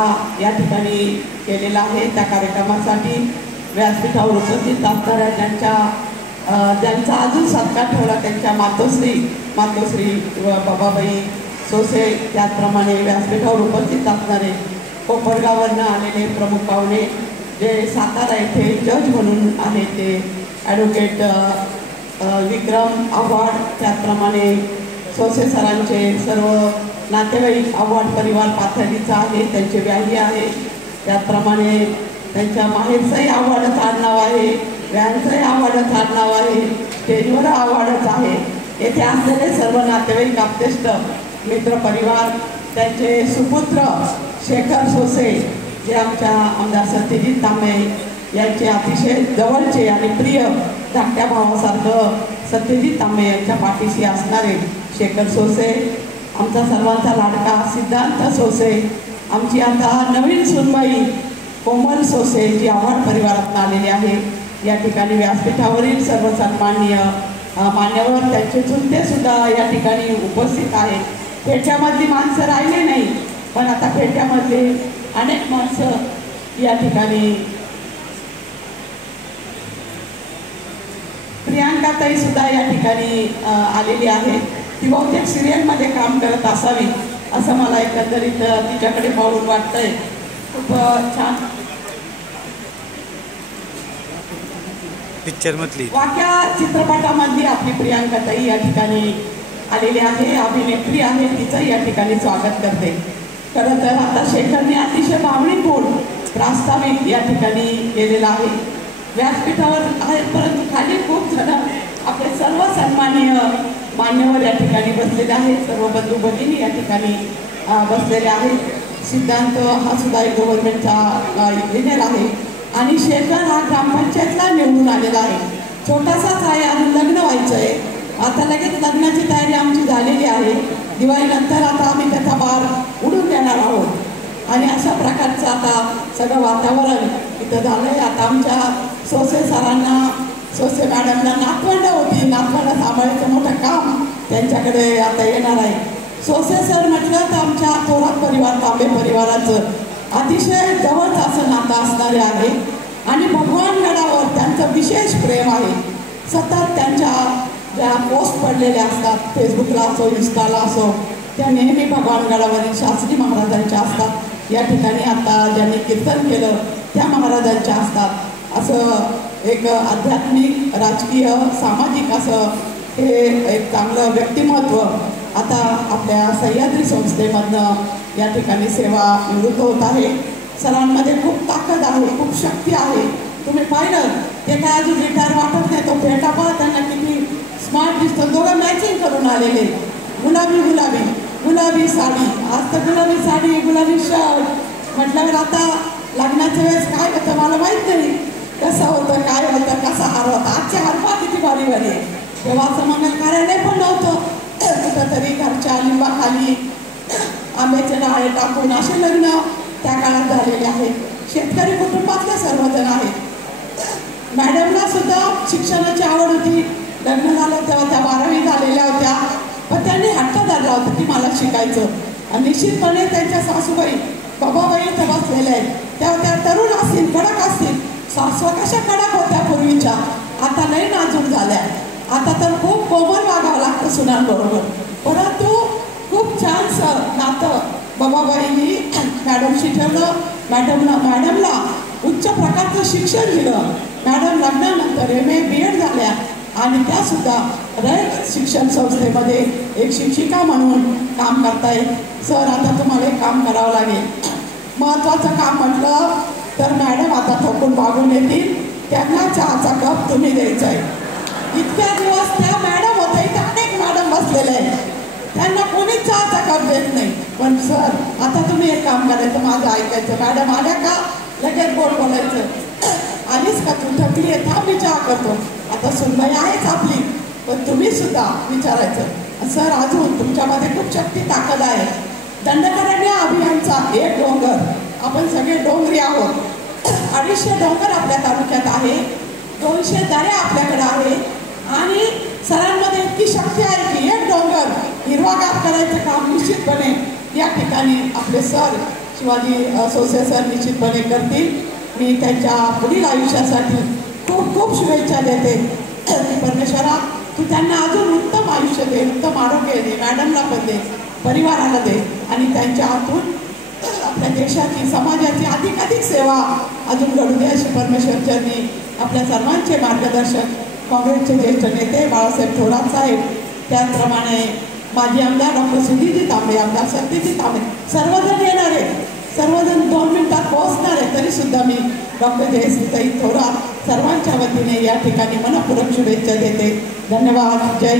या ठिकाणी केलेला आहे। त्या कार्यक्रमासाठी व्यासपीठावर उपस्थित असणाऱ्या ज्यांचा अजून सत्कार ठेवला त्यांच्या मातोश्री बाबाबाई सोसे, त्याचप्रमाणे व्यासपीठावर उपस्थित असणारे कोपरगाववरून आलेले प्रमुख पाहुणे जे सातारा येथे जज म्हणून आहेत ते ॲडव्होकेट विक्रम आव्हाड, त्याचप्रमाणे सोसे सरांचे सर्व नातेवाईक, आव्हाड परिवार पाथर्डीचा आहे, त्यांचे व्याही आहे, त्याचप्रमाणे त्यांच्या माहेरचंही आव्हाडच आडनाव आहे, व्यांचंही आव्हाडच आडनाव आहे, स्टेजवर आव्हाडच आहे। येथे असलेले सर्व नातेवाईक, आप्तेष्ट, मित्रपरिवार, त्यांचे सुपुत्र शेखर सोसे जे आमच्या आमदार सत्यजित तांबे यांचे अतिशय जवळचे आणि प्रिय धाकट्या भावासारखं सत्यजित तांबे यांच्या पाठीशी असणारे शेखर सोसे, आमचा सर्वांचा लाडका सिद्धांत सोसे, आमची आता नवीन सुनबाई कोमल सोसे जी आव्हाड परिवारातून आलेली आहे। या ठिकाणी व्यासपीठावरील सर्व सन्माननीय मान्यवर, त्यांचे चुलते सुद्धा या ठिकाणी उपस्थित आहेत। फेट्यामधली माणसं राहिले नाही, पण आता फेट्यामधले अनेक माणसं या ठिकाणी, प्रियांका ताई सुद्धा या ठिकाणी आलेली आहे। ती बहुतेक सिरियलमध्ये काम करत असावी असं मला एकंदरीत तिच्याकडे पाहून वाटतंय। खूप छान पिक्चरमधली वाक्या चित्रपटामधली आपली प्रियांका ताई या ठिकाणी आलेली आहे, अभिनेत्री आहे, तिचं या ठिकाणी स्वागत करते। खरं तर आता शेखरने अतिशय भावनिकपूर्ण प्रास्ताविक या ठिकाणी केलेला आहे। व्यासपीठावर आहे, परंतु खाली खूप जण आपले सर्व सन्माननीय मान्यवर या ठिकाणी बसलेले आहेत, सर्व बंधू भगिनी या ठिकाणी बसलेले आहेत। सिद्धांत हा सुद्धा एक गव्हर्नमेंटचा इंजिनियर आहे आणि शेखर हा ग्रामपंचायतला निवडून आलेला आहे। छोटासाच आहे आणि लग्न व्हायचं आहे, आता लगेच लग्नाची तयारी आमची झालेली आहे। दिवाळीनंतर आता आम्ही त्याचा बार उडून देणार आहोत आणि अशा प्रकारचं आता सगळं वातावरण इथं झालं आहे। आता आमच्या सोसे सरांना, सोसे मॅडमला नातवंड होती, नातवंड सांभाळायचं मोठं काम त्यांच्याकडे आता येणार आहे। सोसे सर म्हटलं तर आमच्या थोरात परिवार, तांबे परिवाराचं अतिशय जवळच असं नातं असणारे आहे आणि भगवानगडावर त्यांचं विशेष प्रेम आहे। सतत त्यांच्या ज्या पोस्ट पडलेल्या असतात फेसबुकला असो, इंस्टाला असो, त्या नेहमी भगवानगडावरील शास्त्री महाराजांच्या असतात। या ठिकाणी आता ज्यांनी कीर्तन केलं त्या महाराजांच्या असतात। असं एक आध्यात्मिक, राजकीय, सामाजिक असं हे एक चांगलं व्यक्तिमत्व आता आपल्या सह्याद्री संस्थेमधनं या ठिकाणी सेवा निवृत्त होत आहे। सरांमध्ये खूप ताकद आहे, खूप शक्ती आहे। तुम्ही पाहिलं ते काय अजून रिटायर वाटत नाही, तो फेटा पहा त्यांना किती स्मार्ट दिसतो। दोघं मॅचिंग करून आलेले, गुलाबी गुलाबी गुलाबी साडी, आज तर गुलाबी साडी, गुलाबी शर्ट म्हटल्यावर आता लग्नाच्या वेळेस काय होतं मला माहीत नाही, कसं होतं, काय होतं, कसा हार होता। आजच्या हारपा किती भारी भारी आहे, तेव्हाचं मंगल कार्यालय पण नव्हतं, कुठंतरी घरच्या लिंबाखाली आंब्याचे डाळे टाकून असे लग्न त्या काळात झालेले आहेत। शेतकरी कुटुंबातले सर्वजण आहेत। मॅडमला सुद्धा शिक्षणाची आवड होती, लग्न झालं तेव्हा त्या 12वी झालेल्या होत्या, पण त्यांनी हट्ट धरला होता की मला शिकायचं। आणि निश्चितपणे त्यांच्या सासूबाई बाबाबाई इथं बसलेल्या आहेत, तेव्हा त्या तरुण असतील, कडक असतील, सासवा कशा कडक होत्या पूर्वीच्या, आता लई नाजूक झाल्या। आता तर खूप कोमल वागावं लागतं सुनांबरोबर, परंतु खूप छानसं नातं बाबाबाईंनी मॅडमशी ठेवलं। मॅडमला उच्च प्रकारचं शिक्षण दिलं। मॅडम लग्नानंतर MA BEd झाल्या आणि त्यासुद्धा रयत शिक्षण संस्थेमध्ये एक शिक्षिका म्हणून काम करतायत। सर आता तुम्हाला एक काम करावं लागेल, महत्त्वाचं काम म्हटलं तर मॅडम आता थकून भागून येतील, त्यांना चहाचा कप तुम्ही द्यायचा आहे। इतक्या दिवस त्या मॅडम होत्या, इथे अनेक मॅडम बसलेले आहेत, त्यांना कोणीच चहाचा कप देत नाही, पण सर आता तुम्ही एक काम करायचं, माझं ऐकायचं। मॅडम आल्या का लगेच गोड बोलायचं, आलीच का तू, थकली आहे, थांब मी चहा करतो। आता सुनबाई आहेच आपली, पण तुम्ही सुद्धा विचारायचं, सर अजून तुमच्यामध्ये खूप शक्ती, ताकद आहे। दंडकारण्य अभियानचा एक डोंगर, आपण सगळे डोंगरी आहोत, 250 डोंगर आपल्या तालुक्यात आहे, 200 दऱ्या आपल्याकडे आहे आणि सरांमध्ये इतकी शक्ती आहे की एक डोंगर हिरवागार करायचं काम निश्चितपणे या ठिकाणी आपले सर शिवाजी सोसेसर निश्चितपणे करतील. मी त्यांच्या पुढील आयुष्यासाठी खूप खूप शुभेच्छा देते. परमेश्वरा तू त्यांना अजून उत्तम आयुष्य दे, उत्तम आरोग्य दे, मॅडमला पण दे, परिवाराला दे आणि त्यांच्या हातून आपल्या देशाची समाजाची अधिकाधिक सेवा अजून घडू दे अशी परमेश्वरचरणी आपल्या सर्वांचे मार्गदर्शक काँग्रेसचे ज्येष्ठ नेते बाळासाहेब थोरात साहेब, त्याचप्रमाणे माजी आमदार डॉक्टर सुधीरजी तांबे, आमदार सत्यजी तांबे सर्वजण येणार आहेत. सर्वजण 2 मिनिटात पोहोचणार आहे. तरीसुद्धा मी डॉक्टर जयश्रीताई थोरात सर्वांच्या वतीने या ठिकाणी मनपूर्वक शुभेच्छा देते. धन्यवाद. जय